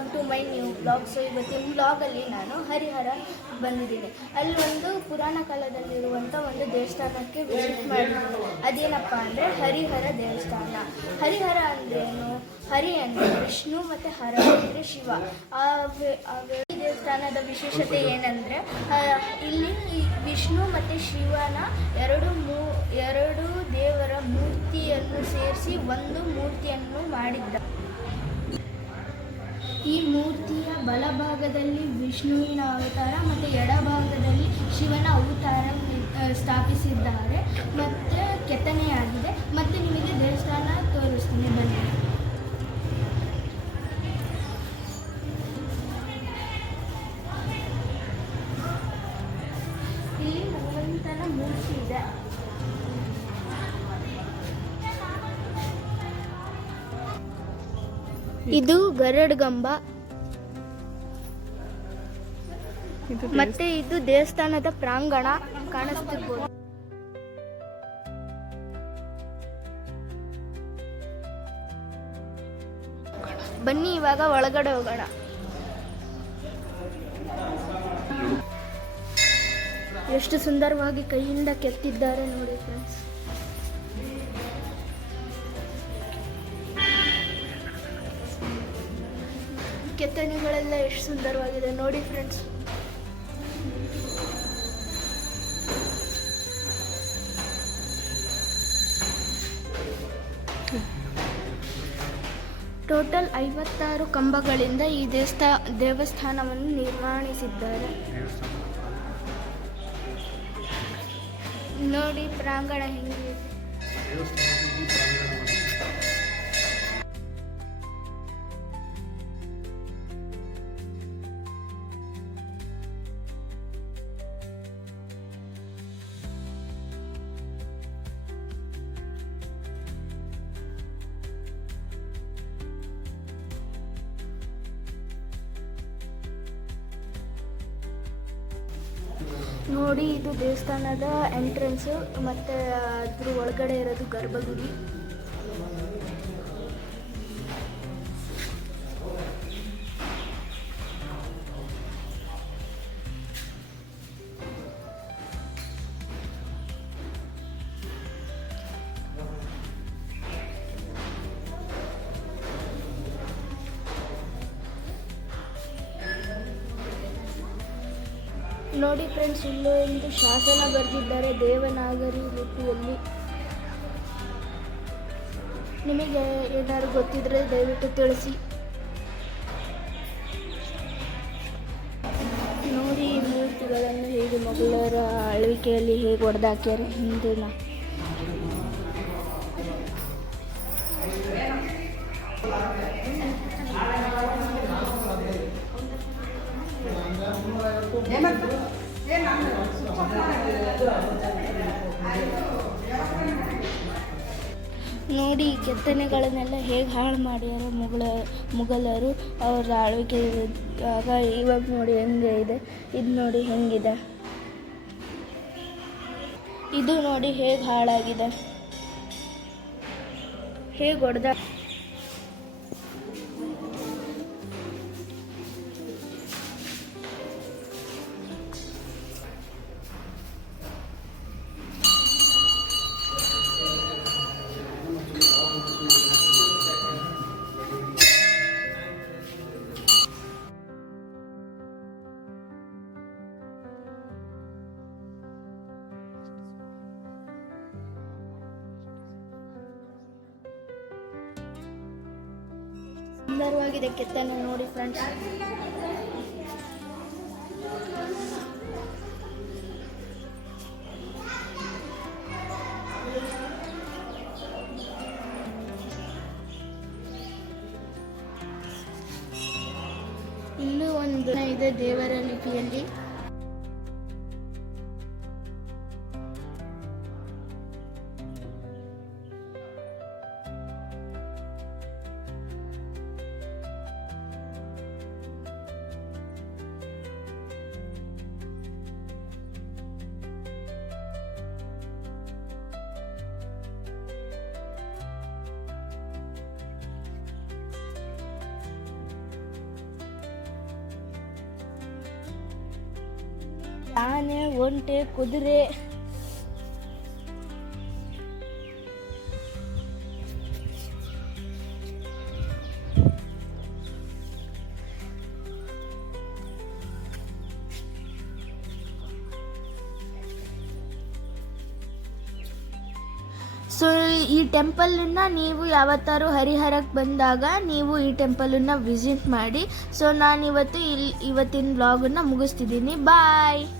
Welcome to my new blog. So ಇವತ್ತಿನ ಬ್ಲಾಗಲ್ಲಿ ನಾನು ಹರಿಹರ ಬಂದಿದ್ದೀನಿ. ಅಲ್ಲಿ ಒಂದು ಪುರಾಣ ಕಾಲದಲ್ಲಿರುವಂಥ ಒಂದು ದೇವಸ್ಥಾನಕ್ಕೆ ವಿಸಿಟ್ ಮಾಡಿದ್ದೀನಿ. ಅದೇನಪ್ಪ ಅಂದರೆ ಹರಿಹರ ದೇವಸ್ಥಾನ. ಹರಿಹರ ಅಂದ್ರೇನು? ಹರಿ ಅಂದರೆ ವಿಷ್ಣು ಮತ್ತು ಹರ ಅಂದರೆ ಶಿವ. ಈ ದೇವಸ್ಥಾನದ ವಿಶೇಷತೆ ಏನಂದರೆ ಇಲ್ಲಿ ವಿಷ್ಣು ಮತ್ತು ಶಿವನ ಎರಡು ದೇವರ ಮೂರ್ತಿಯನ್ನು ಸೇರಿಸಿ ಒಂದು ಮೂರ್ತಿಯನ್ನು ಮಾಡಿದ್ದಾರೆ. ಈ ಮೂರ್ತಿಯ ಬಲಭಾಗದಲ್ಲಿ ವಿಷ್ಣುವಿನ ಅವತಾರ ಮತ್ತು ಎಡಭಾಗದಲ್ಲಿ ಶಿವನ ಅವತಾರ ಸ್ಥಾಪಿಸಿದ್ದಾರೆ ಮತ್ತು ಕೆತ್ತನೆಯಾಗಿದೆ. ಮತ್ತು ನಿಮಗೆ ದೇವಸ್ಥಾನ ತೋರಿಸ್ತೀನಿ ಬನ್ನಿ. ಇಲ್ಲಿ ಭಗವಂತನ ಮೂರ್ತಿ ಇದೆ. ಇದು ಗರಡ್ಗಂಬ ಮತ್ತೆ ಇದು ದೇವಸ್ಥಾನದ ಪ್ರಾಂಗಣ ಕಾಣಿಸ್ತಿರ್ಬೋದು. ಬನ್ನಿ ಇವಾಗ ಒಳಗಡೆ ಹೋಗೋಣ. ಎಷ್ಟು ಸುಂದರವಾಗಿ ಕೈಯಿಂದ ಕೆತ್ತಿದ್ದಾರೆ ನೋಡಿ ಫ್ರೆಂಡ್ಸ್. ಕೆತ್ತನೆಗಳೆಲ್ಲ ಎಷ್ಟು ಸುಂದರವಾಗಿದೆ ನೋಡಿ ಫ್ರೆಂಡ್ಸ್. ಟೋಟಲ್ 56 ಕಂಬಗಳಿಂದ ಈ ದೇವಸ್ಥಾನವನ್ನು ನಿರ್ಮಾಣಿಸಿದ್ದಾರೆ. ನೋಡಿ ಪ್ರಾಂಗಣ ಹೆಂಗಿದೆ. ನೋಡಿ ಇದು ದೇವಸ್ಥಾನದ ಎಂಟ್ರೆನ್ಸ್ ಮತ್ತು ಅದ್ರ ಒಳಗಡೆ ಇರೋದು ಗರ್ಭಗುಡಿ. ನೋಡಿ ಫ್ರೆಂಡ್ಸ್, ಇಲ್ಲೊಂದು ಶಾಸನ ಬರೆದಿದ್ದಾರೆ ದೇವನಾಗರಿ ಲಿಪಿಯಲ್ಲಿ. ನಿಮಗೆ ಏನಾದ್ರು ಗೊತ್ತಿದ್ರೆ ದಯವಿಟ್ಟು ತಿಳಿಸಿ. ನೋಡಿ ಈ ಮೂರ್ತಿಗಳನ್ನು ಹೇಗೆ ಮೊಘಲರ ಆಳ್ವಿಕೆಯಲ್ಲಿ ಹೇಗೆ ಹೊಡೆದಾಕ್ಯಾರೆ ಹಿಂದಿನ. ನೋಡಿ ಕೆತ್ತನೆಗಳನ್ನೆಲ್ಲ ಹೇಗೆ ಹಾಳು ಮಾಡ್ಯಾರ ಮುಘಲರು ಅವರ ಆಳ್ವಿಕೆ ಆಗ. ಇವಾಗ ನೋಡಿ ಹೆಂಗೆ ಇದೆ, ಇದು ನೋಡಿ ಹೆಂಗಿದೆ, ಇದು ನೋಡಿ ಹೇಗೆ ಹಾಳಾಗಿದೆ, ಹೇಗೆ ಹೊಡೆದ. ಸುಂದರವಾಗಿದೆ ಕೆತ್ತನೆ ನೋಡಿ ಫ್ರೆಂಡ್ಸ್. ಇಲ್ಲೂ ಒಂದು ಇದೆ ದೇವರ ಲಿಪಿಯಲ್ಲಿ. ಆನೆ, ಒಂಟೆ, ಕುದುರೆ, ಸೊ ಈ ಟೆಂಪಲನ್ನು ನೀವು ಯಾವತ್ತಾರು ಹರಿಹರಕ್ಕೆ ಬಂದಾಗ ನೀವು ಈ ಟೆಂಪಲನ್ನು ವಿಸಿಟ್ ಮಾಡಿ. ಸೊ ನಾನಿವತ್ತು ಇವತ್ತಿನ ವ್ಲಾಗನ್ನು ಮುಗಿಸ್ತಿದ್ದೀನಿ. ಬಾಯ್.